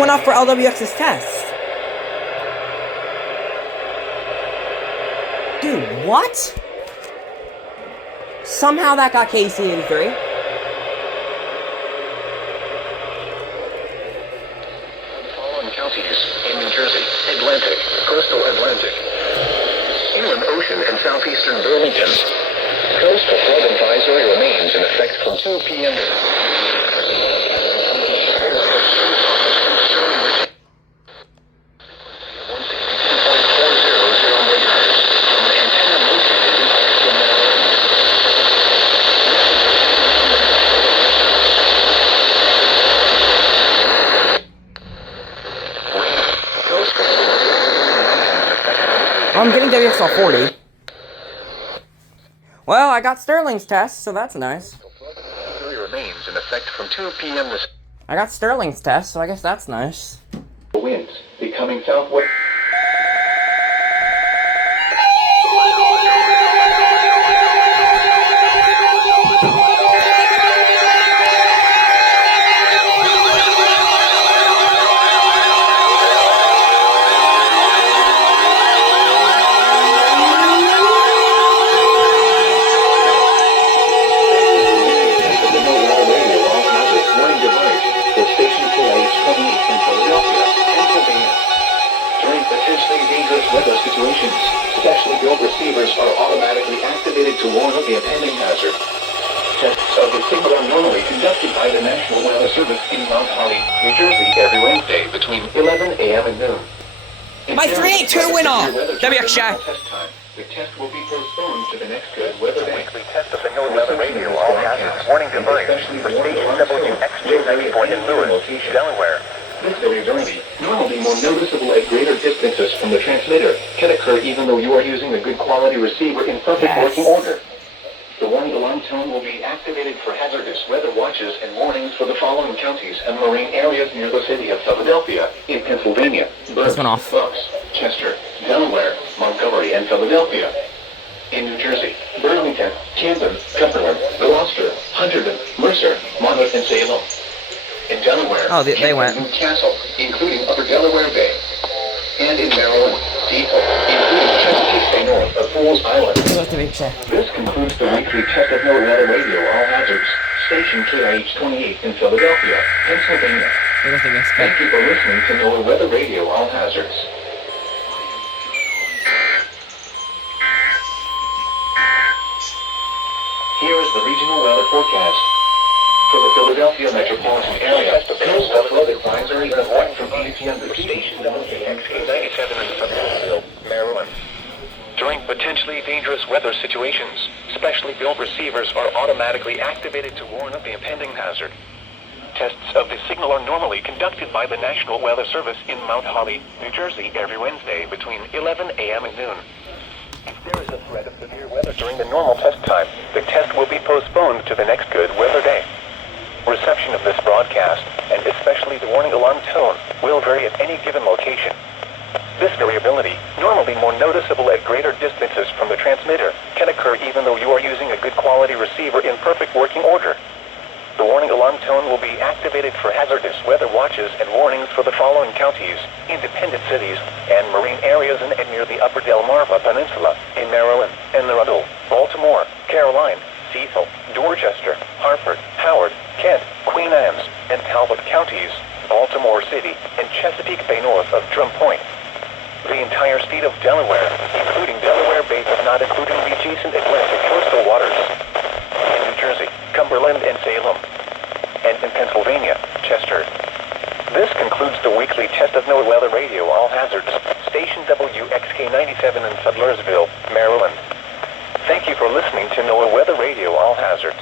went off for LWX's test. Dude, what? Somehow that got KC83. Following counties in New Jersey, Atlantic, coastal Atlantic, inland ocean and southeastern Burlington. Coastal flood advisory remains in effect from 2 p.m. I'm getting WXL 40. Well, I got Sterling's test, so that's nice. Remains in effect from 2 p.m. this. I got Sterling's test, so I guess that's nice. Winds becoming southwest. Weather situations. Specially built receivers are automatically activated to warn of the impending hazard. Tests of the signal are normally conducted by the National Weather Service in Mount Holly, New Jersey, every Wednesday between 11 a.m. and noon. My 382 went off! WXJ! The test will be postponed to the next good weather day. Weekly test of the NOAA Weather Radio All Hazards Warning Device for station WXJ94 in Lewis, Delaware. This variability, normally more noticeable at greater distances from the transmitter, can occur even though you are using a good quality receiver in perfect working order. The warning alarm tone will be activated for hazardous weather watches and warnings for the following counties and marine areas near the city of Philadelphia, in Pennsylvania, Bucks, Chester, Delaware, Montgomery, and Philadelphia. In New Jersey, Burlington, Camden, Cumberland, Gloucester, Hunterdon, Mercer, Monmouth, and Salem. In Delaware, they went. Newcastle, including Upper Delaware Bay. And in Maryland, Depot, including Chesapeake Bay north of Fools Island. This concludes the weekly test of NOAA Weather Radio All Hazards, station KIH-28 in Philadelphia, Pennsylvania. Thank you for listening to NOAA Weather Radio All Hazards. Here is the regional weather forecast. For the Philadelphia metropolitan area, coastal flood advisory is in effect from 8 p.m. to station WXJ97 in Summerville, Maryland. During potentially dangerous weather situations, specially built receivers are automatically activated to warn of the impending hazard. Tests of the signal are normally conducted by the National Weather Service in Mount Holly, New Jersey, every Wednesday between 11 a.m. and noon. If there is a threat of severe weather during the normal test time, the test will be postponed to the next good weather day. Reception of this broadcast, and especially the warning alarm tone, will vary at any given location. This variability, normally more noticeable at greater distances from the transmitter, can occur even though you are using a good quality receiver in perfect working order. The warning alarm tone will be activated for hazardous weather watches and warnings for the following counties, independent cities, and marine areas in and near the Upper Delmarva Peninsula, in Maryland, Anne Arundel, Baltimore, Caroline, Cecil, Dorchester, Hartford, Howard, Kent, Queen Anne's, and Talbot counties, Baltimore City, and Chesapeake Bay north of Drum Point. The entire state of Delaware, including Delaware Bay but not including the adjacent Atlantic coastal waters. In New Jersey, Cumberland and Salem. And in Pennsylvania, Chester. This concludes the weekly test of NOAA Weather Radio All Hazards, station WXK97 in Sudlersville, Maryland. Thank you for listening to NOAA Weather Radio All Hazards.